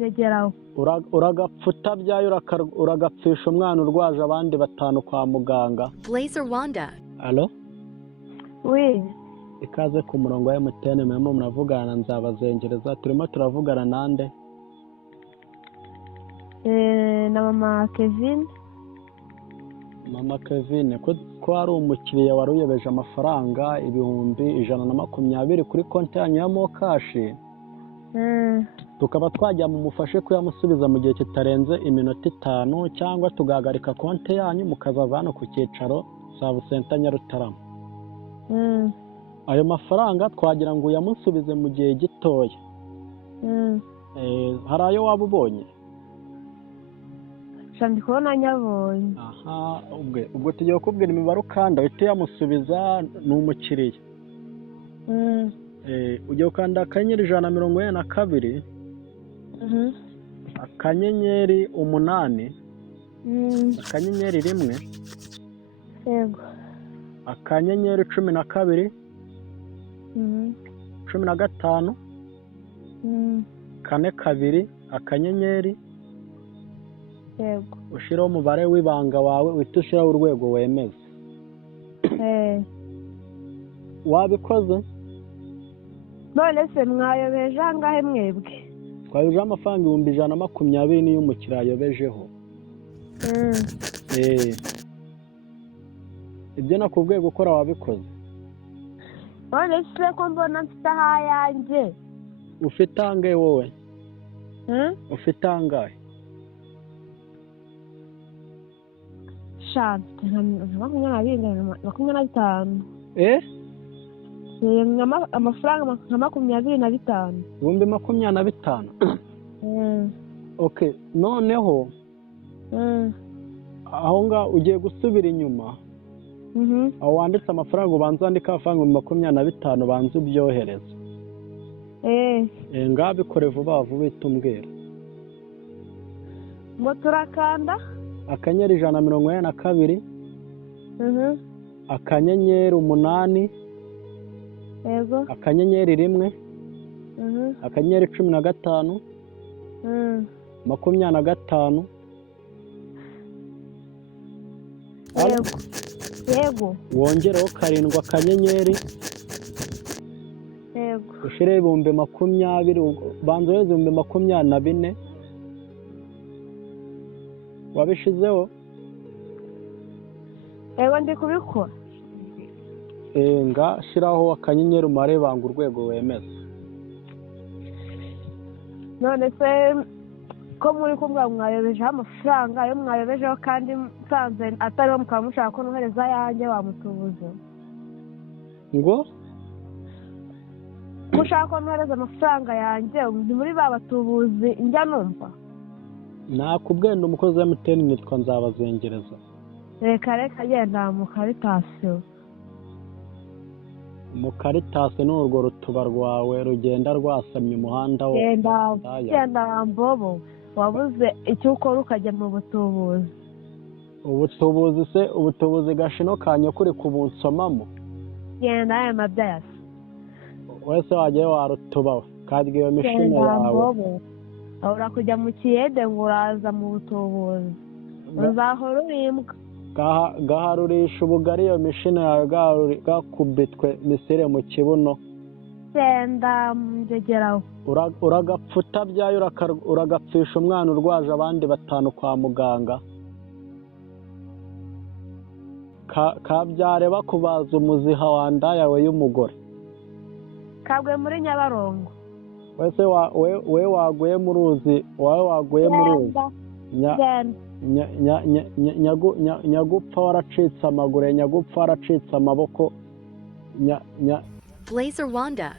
ndegeraho. uragapfuta byayo uragapfisha umwana urwaje abandi 5 kwa muganga. Blaze Rwanda. Allo? Oui. Ikaze ku murongo wa MTN memo muravugana na Nzabazengereza. Turimo turavugana nande? Na mama Kevin. Mama Kevin, ko ari umukiriya wari uyobeje amafaranga 120 kuri konti yanyu ya Mokashi. Tukaba twajya mu mufashe kuyamusubiza mu gihe kitarenze iminota 5 cyangwa tugahagarika konti yanyu mukazavana ku cyicaro Save Center Nyarutarama. Ayo mafaranga twagira ngo uyamusubize mu gihe gitoya. Hari ayo waba ubonye? Ndi kubona nyabonye. Aha, ubwo tugiye kubwira imibare ukanda uhita yamusubiza ni umukiriya. Ugiye ukanda akanyenyeri 142 akanyenyeri 8 akanyenyeri 1 yego akanyenyeri 12 15 kane kabiri akanyenyeri yego ushiraho umubare w'ibanga wawe uhita ushiraho urwego wemeza. Wabikoze? None se mwayobeje angahe mwebwe? Twayobeje amafaranga 120 niyo umukiriya ayobejeho. Ibyo nakubwiye gukora wabikoze? None se ko mbona mfite ahayanjye. Ufite angahe wowe? Ufite angahe? Shante 25. Amafaranga 25. 25. Okay, noneho aho nga ugiye gusubira inyuma. Aho wanditse amafaranga ubanza wandika amafaranga 25 banza ubyohereza. Ngabikore vuba vuba itumbwira. Ngo turakanda akanyenyeri 142 akanyenyeri 8 yego akanyenyeri 1 akanyenyeri 15 25 yego wongereho 7 akanyenyeri yego ushire 20 banza weze 24 wabishizeho. Yego ndi kubikora. Nga shiraho akanyenyeri umare banga urwego wemeza. None se ko muri kumbwa mwayobeje amafaranga yo mwayobejeho kandi nsanze atari mukaba mushaka ko nohereza yanjye wamutubuze. Ngo mushaka ko nohereza amafaranga yanjye ndi muri babatubuzi njya numva. Nakubwenda umukozi wa MTN nitwa Nzabazengereza. Reka genda mu Karitasiyo. Mu Karitasiyo ni urwo rutuba rwawe rugenda rwasamye umuhanda wo. Genda mbobo wabuze icyo ukora ukajya mu butubuzi. Ubutubuzi gashino kanyo kuri kubunsomamo. Genda aya mabyasi. Wese wagiye warutuba kandi iyo mishine yawe. Ahora kujya mu kiyede ngo uraza mu butubuzi. Uzahora urimbwa. Gaharurisha ubugari iyo mishine yawe gakubitwe misire mu kibuno. Senda ndegeraho. Uragapfuta byayo uragapfisha umwana urwaje abandi 5 kwa muganga. Kabyare bakubaza umuziha wanda yawe y'umugore. Kabwe muri Nyabarongo. Wese we waguye mu ruzi nyagupfa waracitse amaguru nyagupfa waracitse amaboko Blaze Rwanda.